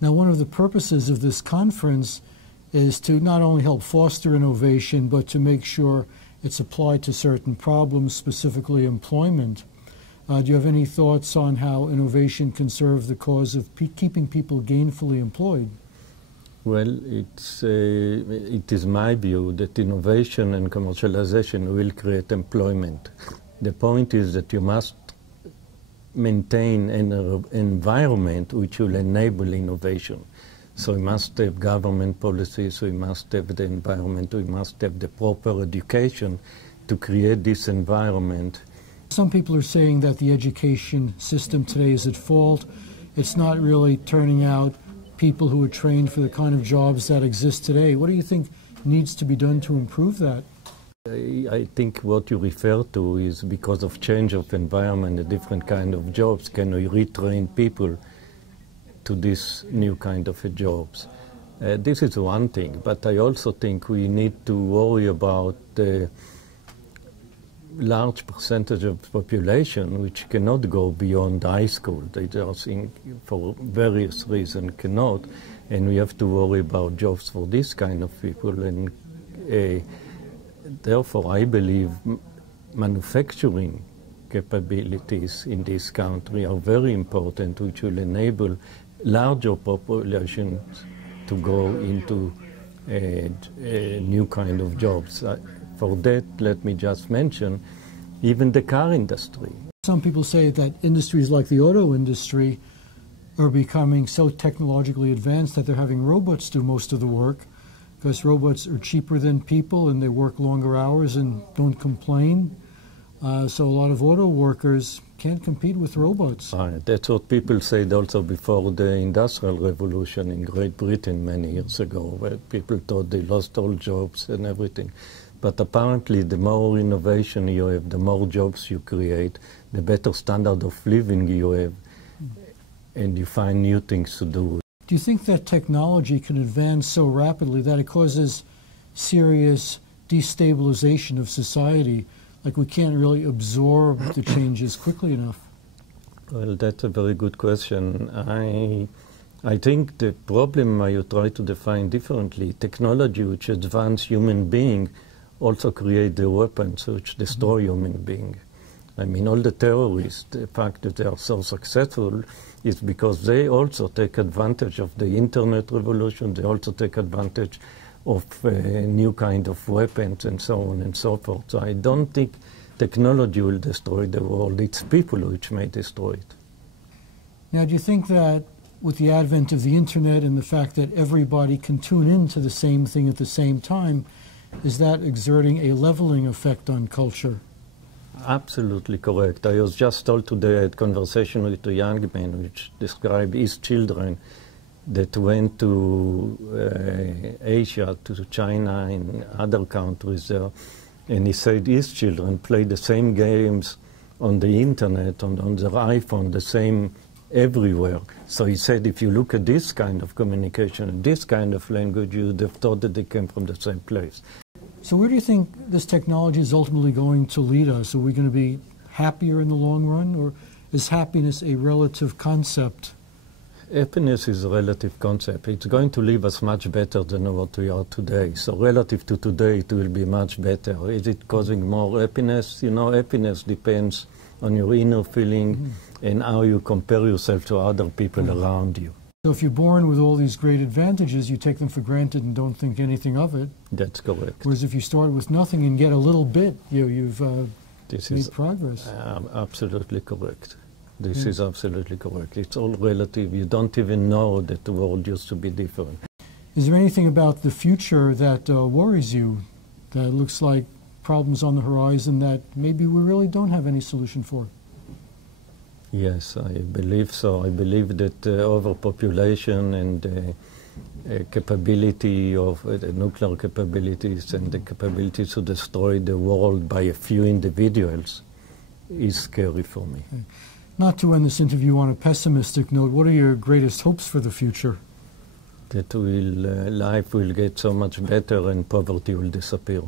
Now, one of the purposes of this conference is to not only help foster innovation, but to make sure it's applied to certain problems, specifically employment. Do you have any thoughts on how innovation can serve the cause of keeping people gainfully employed? Well, it is my view that innovation and commercialization will create employment. The point is that you must maintain an environment which will enable innovation. So we must have government policies, we must have the environment, we must have the proper education to create this environment. Some people are saying that the education system today is at fault. It's not really turning out people who are trained for the kind of jobs that exist today. What do you think needs to be done to improve that? I think what you refer to is because of change of environment, a different kind of jobs. Can we retrain people to this new kind of jobs? This is one thing, but I also think we need to worry about the large percentage of the population which cannot go beyond high school. They just, for various reasons, cannot, and we have to worry about jobs for this kind of people. And therefore, I believe manufacturing capabilities in this country are very important, which will enable larger populations to go into a new kind of jobs. For that, let me just mention, even the car industry. Some people say that industries like the auto industry are becoming so technologically advanced that they're having robots do most of the work, because robots are cheaper than people and they work longer hours and don't complain. So a lot of auto workers can't compete with robots. That's what people said also before the Industrial Revolution in Great Britain many years ago, where people thought they lost all jobs and everything. But apparently the more innovation you have, the more jobs you create, the better standard of living you have, and you find new things to do. Do you think that technology can advance so rapidly that it causes serious destabilization of society? Like we can't really absorb the changes quickly enough? Well, that's a very good question. I think the problem you try to define differently. Technology which advances human being also create the weapons which destroy human being. I mean, all the terrorists, the fact that they are so successful is because they also take advantage of the internet revolution, they also take advantage of new kind of weapons and so on and so forth. So I don't think technology will destroy the world, it's people which may destroy it. Now, do you think that with the advent of the internet and the fact that everybody can tune into the same thing at the same time, is that exerting a leveling effect on culture? Absolutely correct. I was just told today at conversation with a young man which described his children that went to Asia, to China and other countries there, and he said his children play the same games on the internet, on their iPhone, the same everywhere. So he said if you look at this kind of communication, this kind of language, you would have thought that they came from the same place. So where do you think this technology is ultimately going to lead us? Are we going to be happier in the long run, or is happiness a relative concept? Happiness is a relative concept. It's going to leave us much better than what we are today. So relative to today, it will be much better. Is it causing more happiness? You know, happiness depends on your inner feeling and how you compare yourself to other people around you. So if you're born with all these great advantages, you take them for granted and don't think anything of it. That's correct. Whereas if you start with nothing and get a little bit, you've made progress. Absolutely correct. This is absolutely correct. It's all relative. You don't even know that the world used to be different. Is there anything about the future that worries you, that looks like problems on the horizon that maybe we really don't have any solution for? Yes, I believe so. I believe that overpopulation and capability of nuclear capabilities and the capability to destroy the world by a few individuals is scary for me. Okay. Not to end this interview on a pessimistic note, what are your greatest hopes for the future? That life will get so much better and poverty will disappear.